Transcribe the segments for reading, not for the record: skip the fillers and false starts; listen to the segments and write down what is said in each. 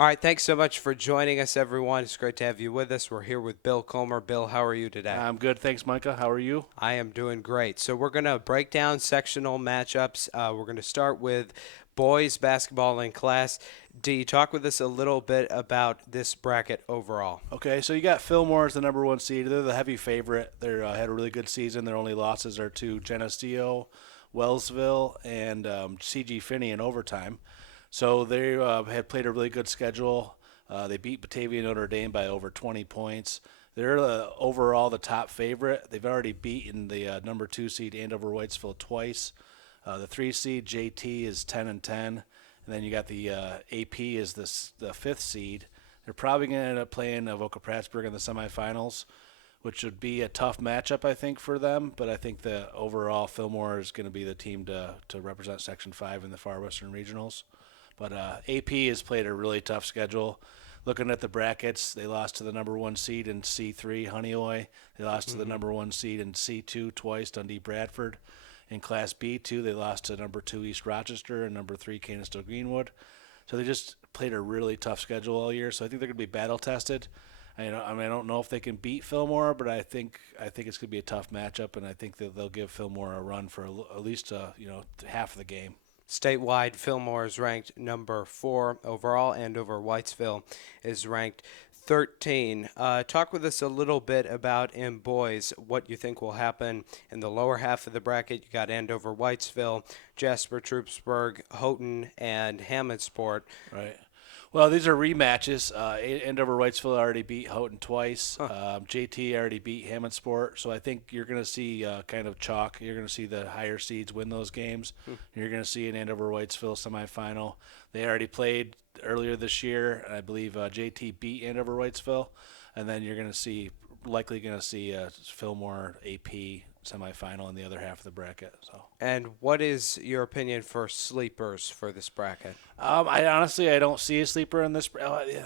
All right, thanks so much for joining us, everyone. It's great to have you with us. We're here with Bill Comer. Bill, how are you today? I'm good, thanks, Micah. How are you? I am doing great. So, we're going to break down sectional matchups. We're going to start with boys basketball in class. D, talk with us a little bit about this bracket overall. Okay, so you got Fillmore as the number one seed. They're the heavy favorite. They had a really good season. Their only losses are to Geneseo, Wellsville, and CG Finney in overtime. So they had played a really good schedule. They beat Batavia Notre Dame by over 20 points. They're overall the top favorite. They've already beaten the number two seed Andover Whitesville twice. The three seed JT is 10-10, and then you got the AP is the fifth seed. They're probably going to end up playing Avoca Prattsburgh in the semifinals, which would be a tough matchup, I think, for them. But I think the overall Fillmore is going to be the team to represent Section 5 in the Far Western Regionals. But AP has played a really tough schedule. Looking at the brackets, they lost to the number one seed in C3, Honeoye. They lost to the number one seed in C2 twice, Dundee Bradford. In Class B2, they lost to number two East Rochester and number three Canisteo Greenwood. So they just played a really tough schedule all year. So I think they're going to be battle tested. I don't know if they can beat Fillmore, but I think it's going to be a tough matchup, and I think that they'll give Fillmore a run for at least half of the game. Statewide, Fillmore is ranked number 4 overall. Andover Whitesville is ranked 13. Talk with us a little bit about in boys what you think will happen in the lower half of the bracket. You got Andover Whitesville, Jasper Troopsburg, Houghton, and Hammondsport. Right. Well, these are rematches. Andover Whitesville already beat Houghton twice. JT already beat Hammondsport. So I think you're going to see kind of chalk. You're going to see the higher seeds win those games. You're going to see an Andover Whitesville semifinal. They already played earlier this year. I believe JT beat Andover Whitesville. And then you're going to see, likely going to see Fillmore AP semifinal in the other half of the bracket. So. And what is your opinion for sleepers for this bracket? I don't see a sleeper in this. I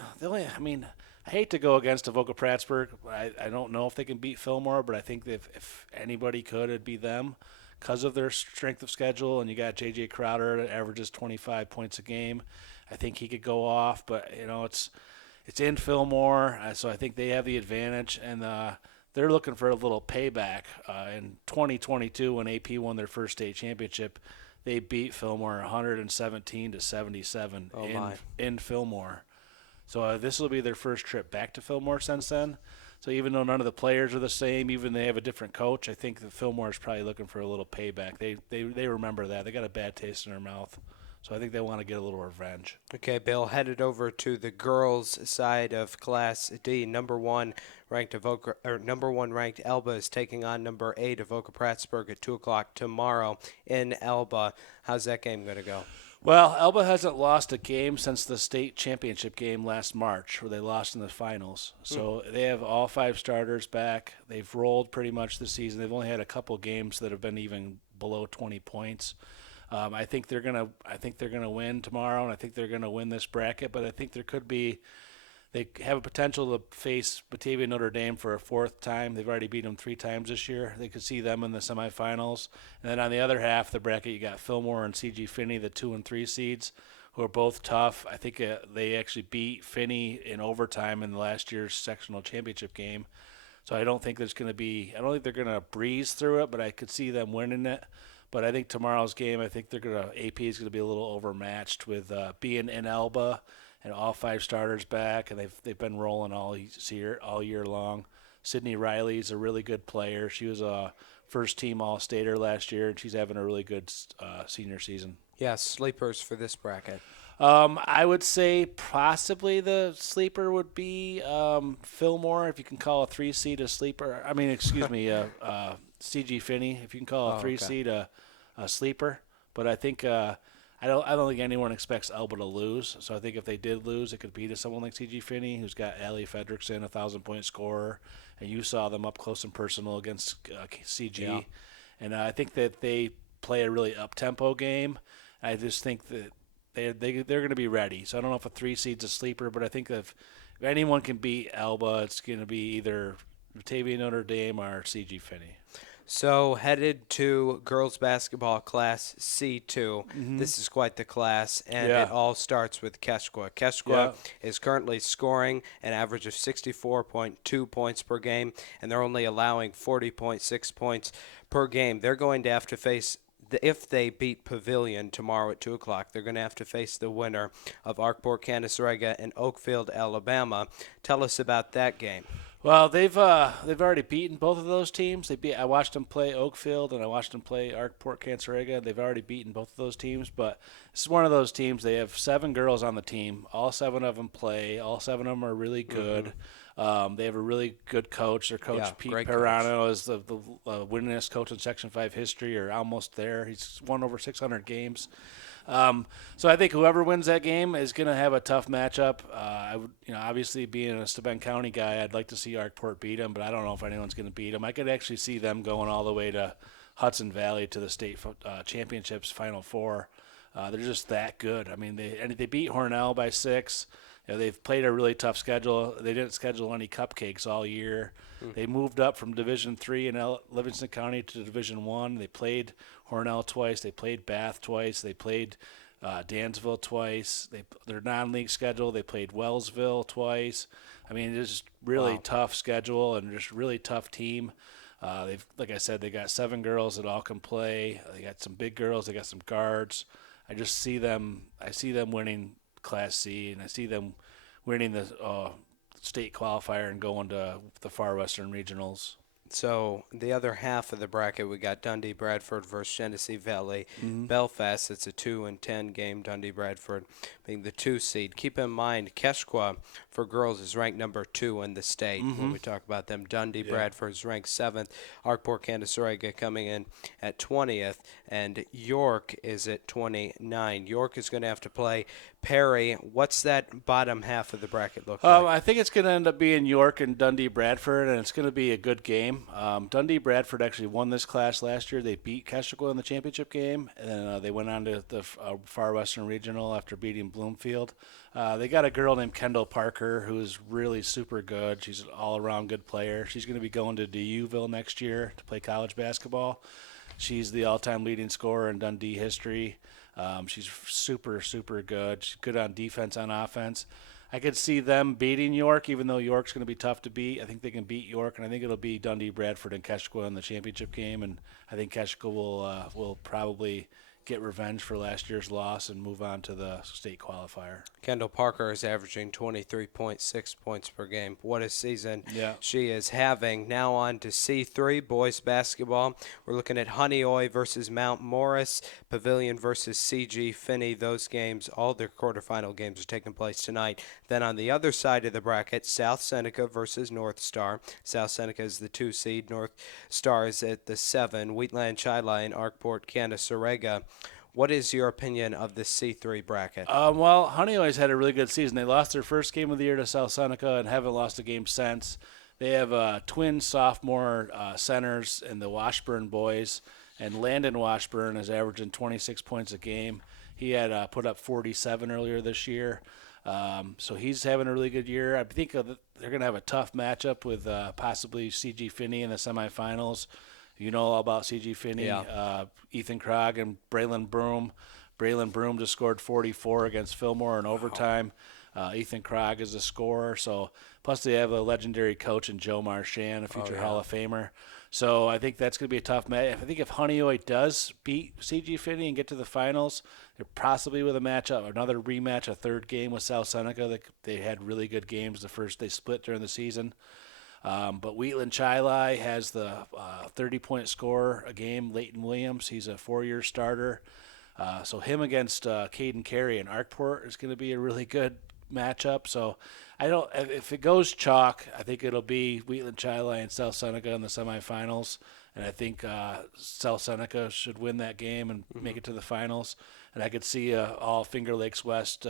hate to go against Avoca Prattsburgh. I don't know if they can beat Fillmore, but I think that if anybody could, it'd be them because of their strength of schedule. And you got J.J. Crowder that averages 25 points a game. I think he could go off, but it's in Fillmore, so I think they have the advantage. And they're looking for a little payback. In 2022, when AP won their first state championship, they beat Fillmore 117-77 in Fillmore. So this will be their first trip back to Fillmore since then. So even though none of the players are the same, even they have a different coach, I think that Fillmore is probably looking for a little payback. They remember that. They got a bad taste in their mouth. So I think they want to get a little revenge. Okay, Bill, headed over to the girls' side of Class D. Number one ranked Elba is taking on number 8 Avoca Prattsburgh at 2 o'clock tomorrow in Elba. How's that game going to go? Well, Elba hasn't lost a game since the state championship game last March, where they lost in the finals. So they have all 5 starters back. They've rolled pretty much this season. They've only had a couple games that have been even below 20 points. I think they're gonna win tomorrow, and I think they're gonna win this bracket. But I think they have a potential to face Batavia Notre Dame for a 4th time. They've already beat them 3 times this year. They could see them in the semifinals. And then on the other half of the bracket, you got Fillmore and CG Finney, the 2 and 3 seeds, who are both tough. I think they actually beat Finney in overtime in last year's sectional championship game. So I don't think they're going to breeze through it, but I could see them winning it. But I think tomorrow's game, AP is going to be a little overmatched with being in Elba and all 5 starters back, and they've been rolling all year long. Sydney Riley's a really good player. She was a first-team All-Stater last year, and she's having a really good senior season. Yeah, sleepers for this bracket. I would say possibly the sleeper would be Fillmore, if you can call a 3 seed a sleeper. I mean, excuse me, CG Finney, if you can call a 3 seed a sleeper. But I think I don't think anyone expects Elba to lose. So I think if they did lose, it could be to someone like CG Finney, who's got Allie Fredrickson, 1,000-point scorer, and you saw them up close and personal against CG. Yeah. And I think that they play a really up-tempo game. I just think that they're going to be ready. So I don't know if a 3 seed's a sleeper, but I think if anyone can beat Elba, it's going to be either Batavia Notre Dame or CG Finney. So headed to girls basketball class C2. Hmm. This is quite the class, and it Yeah, all starts with Keshqua. Keshqua yeah. is currently scoring an average of 64.2 points per game, and they're only allowing 40.6 points per game. They're going to have to face if they beat Pavilion tomorrow at 2 o'clock, they're going to have to face the winner of Arkport, Canasrega, and Oakfield, Alabama. Tell us about that game. Well, they've already beaten both of those teams. I watched them play Oakfield and I watched them play Arkport Cancerega. They've already beaten both of those teams, but this is one of those teams. They have 7 girls on the team. All 7 of them play. All 7 of them are really Mm-hmm. good. They have a really good coach. Their Yeah, coach Pete great coach. Perano is the winningest coach in Section 5 history, or almost there. He's won over 600 games. So I think whoever wins that game is going to have a tough matchup. I would, obviously being a Steuben County guy, I'd like to see Arkport beat them, but I don't know if anyone's going to beat them. I could actually see them going all the way to Hudson Valley to the state championships Final Four. They're just that good. I mean, they beat Hornell by 6. They've played a really tough schedule. They didn't schedule any cupcakes all year. They moved up from Division III in Livingston County to Division I. They played Hornell twice. They played Bath twice. They played Dansville twice. Their non-league schedule. They played Wellsville twice. I mean, it's just really Wow. tough schedule and just really tough team. Like I said, they got 7 girls that all can play. They got some big girls. They got some guards. I just see them. I see them winning Class C, and I see them winning the state qualifier and going to the Far Western Regionals. So the other half of the bracket, we got Dundee Bradford versus Genesee Valley. Mm-hmm. Belfast, it's a 2-10 game. Dundee Bradford being the 2 seed. Keep in mind, Keshqua for girls is ranked number 2 in the state. When Mm-hmm. we talk about them, Dundee Yeah. Bradford is ranked 7th. Arkport Candicerega coming in at 20th, and York is at 29. York is going to have to play Perry. What's that bottom half of the bracket look like? I think it's going to end up being York and Dundee Bradford, and it's going to be a good game. Dundee Bradford actually won this class last year. They beat Keswick in the championship game, and then they went on to the Far Western Regional after beating Bloomfield. They got a girl named Kendall Parker who's really super good. She's an all-around good player. She's going to be going to DUville next year to play college basketball. She's the all-time leading scorer in Dundee history. She's super, super good. She's good on defense, on offense. I could see them beating York, even though York's going to be tough to beat. I think they can beat York, and I think it'll be Dundee, Bradford, and Keshqua in the championship game. And I think Keshqua will probably get revenge for last year's loss and move on to the state qualifier. Kendall Parker is averaging 23.6 points per game. What a season Yeah. she is having. Now on to C3, boys basketball. We're looking at Honeoye versus Mount Morris, Pavilion versus CG Finney. Those games, all their quarterfinal games are taking place tonight. Then on the other side of the bracket, South Seneca versus North Star. South Seneca is the 2 seed. North Star is at the 7. Wheatland, Chili, and Arkport, Canasarega. What is your opinion of this C3 bracket? Well, Honeoye's had a really good season. They lost their first game of the year to South Seneca and haven't lost a game since. They have twin sophomore centers in the Washburn boys, and Landon Washburn is averaging 26 points a game. He had put up 47 earlier this year. So he's having a really good year. I think they're going to have a tough matchup with possibly C.G. Finney in the semifinals. You know all about C.G. Finney, Yeah. Ethan Krog, and Braylon Broom. Braylon Broom just scored 44 against Fillmore in overtime. Ethan Krog is a scorer. So plus they have a legendary coach in Joe Marchand, a future yeah. Hall of Famer. So I think that's going to be a tough match. I think if Honeoye does beat C.G. Finney and get to the finals, they're possibly with a matchup, another rematch, a third game with South Seneca. They had really good games. They split during the season. But Wheatland Chili has the 30-point scorer a game, Leighton Williams. He's a 4-year starter. So him against Caden Carey and Arkport is going to be a really good matchup. So if it goes chalk, I think it'll be Wheatland Chili and South Seneca in the semifinals. And I think South Seneca should win that game and make it to the finals. And I could see all Finger Lakes West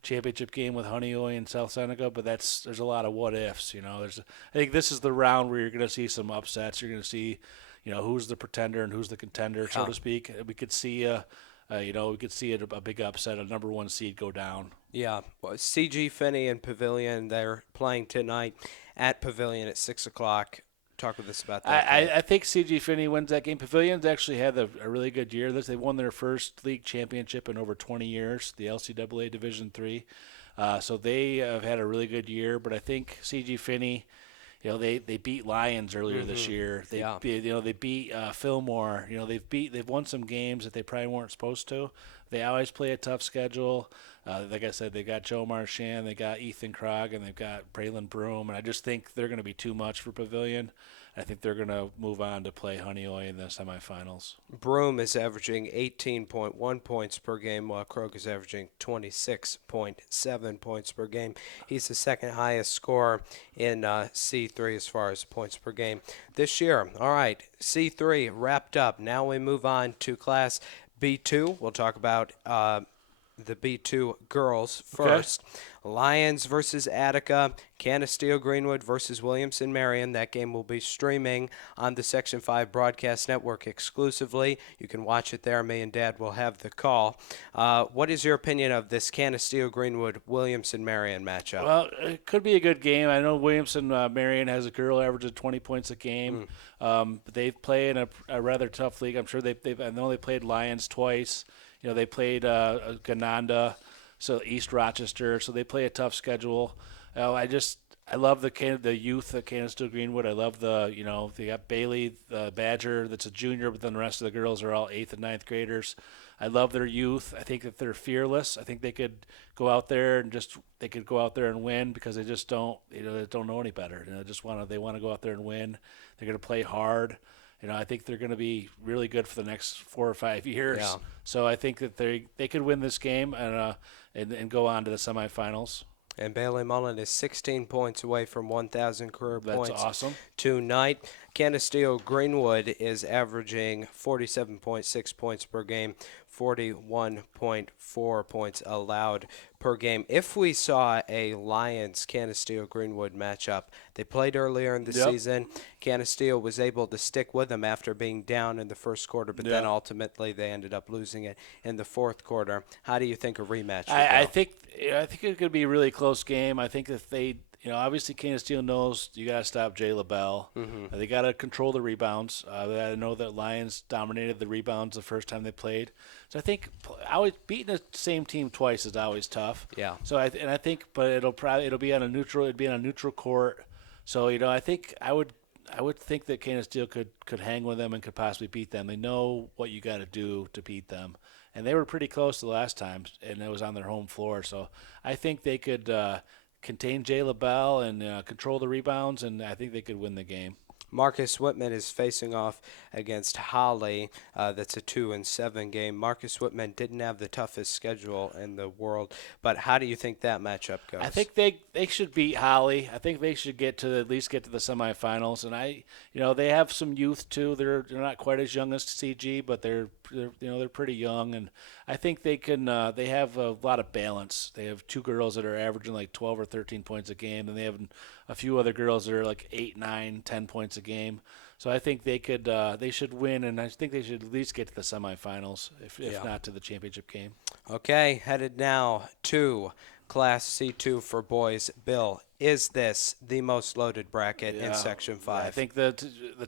championship game with Honeoye and South Seneca, but there's a lot of what ifs. I think this is the round where you're going to see some upsets. You're going to see, who's the pretender and who's the contender, so Yeah. to speak. We could see a big upset, a number 1 seed go down. Yeah, well, CG Finney and Pavilion, they're playing tonight at Pavilion at 6 o'clock. Talk with us about I, that game. I think CG Finney wins that game. Pavilion's actually had a really good year. They won their first league championship in over 20 years, the LCAA Division III. So they have had a really good year. But I think CG Finney, they beat Lions earlier this year. Yeah. They beat Fillmore. They've won some games that they probably weren't supposed to. They always play a tough schedule. Like I said, they got Joe Marchand, they got Ethan Krog, and they've got Braylon Broom. And I just think they're going to be too much for Pavilion. I think they're going to move on to play Honeoye in the semifinals. Broome is averaging 18.1 points per game, while Krog is averaging 26.7 points per game. He's the second highest scorer in C3 as far as points per game this year. All right, C3 wrapped up. Now we move on to Class B2. We'll talk about the B2 girls first. Okay. Lions versus Attica, Canisteo Greenwood versus Williamson Marion. That game will be streaming on the Section 5 Broadcast Network exclusively. You can watch it there. Me and Dad will have the call. What is your opinion of this Canisteo Greenwood Williamson Marion matchup? Well, it could be a good game. I know Williamson Marion has a girl average of 20 points a game. They've played in a rather tough league. I'm sure I know they played Lions twice. They played Gananda, so East Rochester, so they play a tough schedule. I love the youth at Canisteo Greenwood. I love they got Bailey, the Badger, that's a junior, but then the rest of the girls are all 8th and 9th graders. I love their youth. I think that they're fearless. I think they could go out there and win because they just don't know any better. They want to go out there and win. They're going to play hard. I think they're going to be really good for the next 4 or 5 years. Yeah. So I think that they could win this game and go on to the semifinals. And Bailey Mullen is 16 points away from 1,000 career points. That's awesome. Tonight, Canisteo Greenwood is averaging 47.6 points per game, 41.4 points allowed per game. If we saw a Lions-Canisteo Greenwood matchup, they played earlier in the season. Canisteo was able to stick with them after being down in the first quarter, but then ultimately they ended up losing it in the fourth quarter. How do you think a rematch would go? I think it could be a really close game. I think if they obviously Canisteo knows you got to stop Jay LaBelle. They got to control the rebounds. I know that Lions dominated the rebounds the first time they played. So I think beating the same team twice is always tough. Yeah. So I think, but it'll be on a neutral court. So I think I would think that Canisteo could hang with them and could possibly beat them. They know what you got to do to beat them. And they were pretty close the last time, and it was on their home floor. So I think they could contain Jay LaBelle and control the rebounds, and I think they could win the game. Marcus Whitman is facing off against Holly. That's a 2-7 game. Marcus Whitman didn't have the toughest schedule in the world, but how do you think that matchup goes? I think they should beat Holly. I think they should at least get to the semifinals. And they have some youth too. They're not quite as young as CG, but they're pretty young, and I think they can. They have a lot of balance. They have 2 girls that are averaging like 12 or 13 points a game, and they have a few other girls that are like 8, 9, 10 points a game. So I think they could. They should win, and I think they should at least get to the semifinals, if not to the championship game. Okay, headed now to Class C2 for boys. Bill, is this the most loaded bracket in Section 5? I think the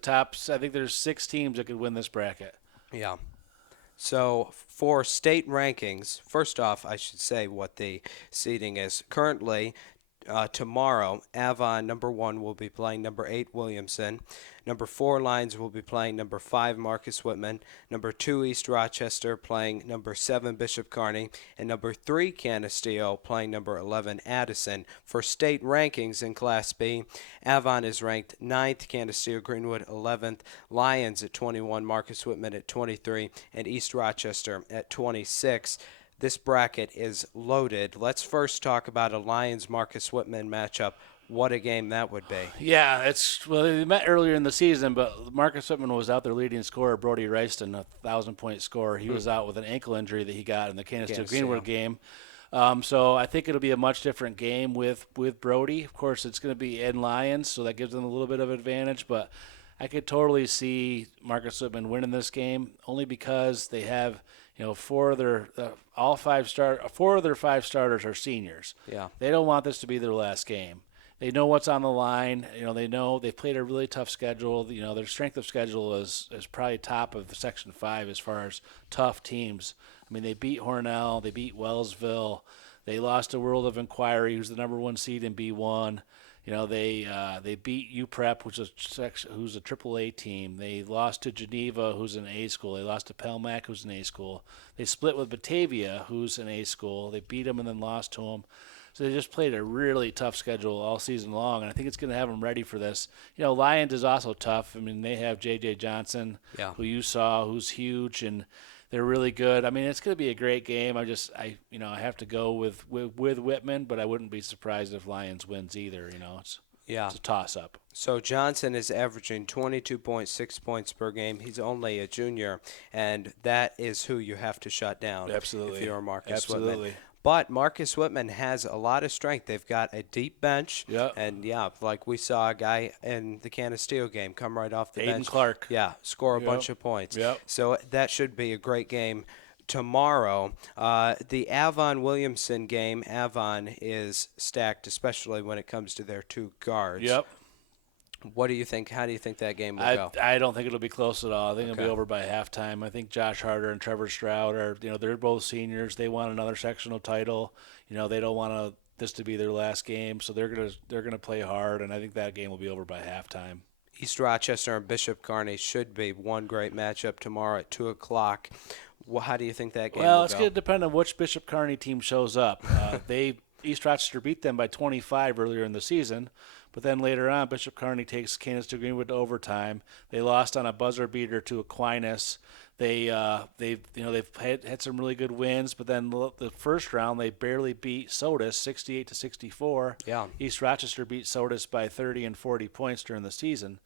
tops. I think there's 6 teams that could win this bracket. Yeah. So for state rankings, first off, I should say what the seeding is. Currently, tomorrow, Avon, number 1, will be playing number 8, Williamson. Number 4, Lions will be playing number 5, Marcus Whitman. Number 2, East Rochester playing number 7, Bishop Kearney. And number 3, Canisteo playing number 11, Addison. For state rankings in Class B, Avon is ranked 9th, Canisteo Greenwood 11th, Lions at 21, Marcus Whitman at 23, and East Rochester at 26. This bracket is loaded. Let's first talk about a Lions-Marcus Whitman matchup. What a game that would be. Yeah, they met earlier in the season, but Marcus Whitman was out their leading scorer, Brody Ryston, a 1,000-point scorer. He was out with an ankle injury that he got in the Canisteo Greenwood game. So I think it'll be a much different game with Brody. Of course, it's going to be in Lions, so that gives them a little bit of advantage, but I could totally see Marcus Whitman winning this game only because they have – 4 of their 5 starters are seniors. Yeah. They don't want this to be their last game. They know what's on the line. They know they've played a really tough schedule. Their strength of schedule is probably top of Section 5 as far as tough teams. I mean, they beat Hornell, they beat Wellsville, they lost to World of Inquiry, who's the number 1 seed in B1. They beat UPrep, who's a AAA team. They lost to Geneva, who's an A school. They lost to Pelmac, who's an A school. They split with Batavia, who's an A school. They beat them and then lost to them. So they just played a really tough schedule all season long, and I think it's going to have them ready for this. Lions is also tough. I mean, they have J.J. Johnson, Yeah. who you saw, who's huge, and they're really good. I mean, it's going to be a great game. I have to go with Whitman, but I wouldn't be surprised if Lions wins either. Yeah. It's a toss-up. So Johnson is averaging 22.6 points per game. He's only a junior, and that is who you have to shut down. Absolutely. If you're Marcus Absolutely. Whitman. But Marcus Whitman has a lot of strength. They've got a deep bench. Yep. And, like we saw a guy in the Canisteo game come right off the bench. Aiden Clark. Yeah, score a bunch of points. Yep. So that should be a great game tomorrow. The Avon-Williamson game, Avon is stacked, especially when it comes to their 2 guards. Yep. What do you think? How do you think that game will go? I don't think it'll be close at all. I think Okay. it'll be over by halftime. I think Josh Harder and Trevor Stroud they're both seniors. They want another sectional title. They don't want this to be their last game, so they're gonna play hard, and I think that game will be over by halftime. East Rochester and Bishop Kearney should be one great matchup tomorrow at 2 o'clock. How do you think that game will Well, it's go? going to depend on which Bishop Kearney team shows up. East Rochester beat them by 25 earlier in the season, but then later on, Bishop Kearney takes Canisteo Greenwood to overtime. They lost on a buzzer beater to Aquinas. They've had some really good wins, but then the first round they barely beat Sodus 68-64. Yeah. East Rochester beat Sodus by 30 and 40 points during the season.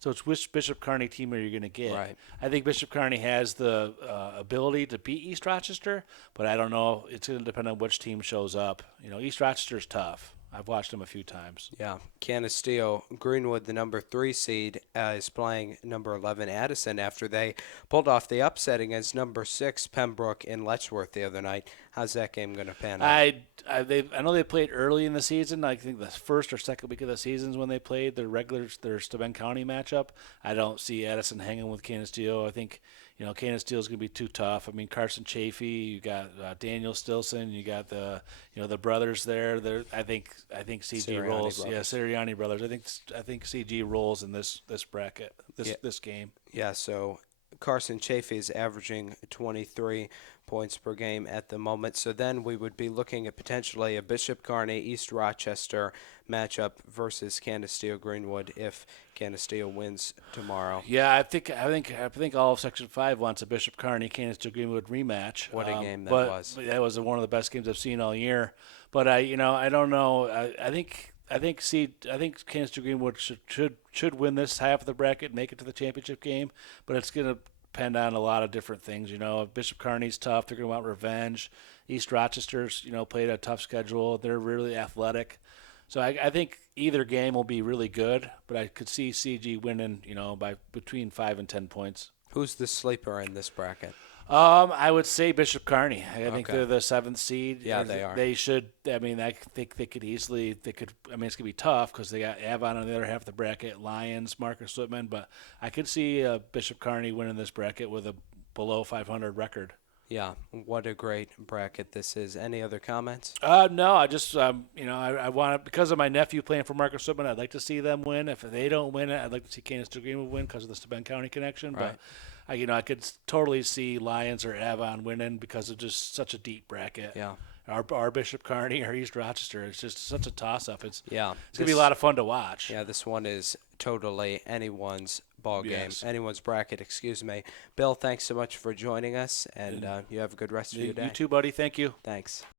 So it's which Bishop Kearney team are you going to get? Right. I think Bishop Kearney has the ability to beat East Rochester, but I don't know. It's going to depend on which team shows up. East Rochester's tough. I've watched them a few times. Yeah. Canisteo Greenwood, the number 3 seed, is playing number 11 Addison after they pulled off the upset against number 6 Pembroke in Letchworth the other night. How's that game going to pan out? I know they played early in the season. I think the first or second week of the season is when they played their Steuben County matchup. I don't see Addison hanging with Canisteo. I think Canisteo is going to be too tough. I mean, Carson Chafee, you got Daniel Stilson, you got the brothers there. I think CG Sirianni rolls. brothers. Yeah, Sirianni brothers. I think CG rolls in this bracket. This game. Yeah, so Carson Chafee is averaging 23 points per game at the moment. So then we would be looking at potentially a Bishop Kearney East Rochester matchup versus Canisteo Greenwood if Canisteo wins tomorrow. Yeah, I think all of Section 5 wants a Bishop Kearney Canisteo Greenwood rematch. What a game that but was. That was one of the best games I've seen all year. But I don't know. I think Canisteo Greenwood should win this half of the bracket, make it to the championship game. But it's going to depend on a lot of different things. Bishop Kearney's tough; they're going to want revenge. East Rochester's played a tough schedule; they're really athletic. So I think either game will be really good, but I could see CG winning by between 5 and 10 points. Who's the sleeper in this bracket? I would say Bishop Kearney. I think Okay. they're the 7th seed. Yeah, they are. They should. I mean, I think they could easily. I mean, it's gonna be tough because they got Avon on the other half of the bracket, Lions, Marcus Whitman. But I could see Bishop Kearney winning this bracket with a below 500 record. Yeah, what a great bracket this is. Any other comments? No, I just I want because of my nephew playing for Marcus Whitman. I'd like to see them win. If they don't win it, I'd like to see Canisteo Greenwood win because of the Steuben County connection. Right. But I could totally see Lions or Avon winning because of just such a deep bracket. Yeah. Our Bishop Kearney or East Rochester. It's just such a toss-up. It's Yeah. gonna be a lot of fun to watch. Yeah, this one is totally anyone's ball game, Yes. anyone's bracket, excuse me. Bill, thanks so much for joining us, and you have a good rest of your day. You too, buddy. Thank you. Thanks.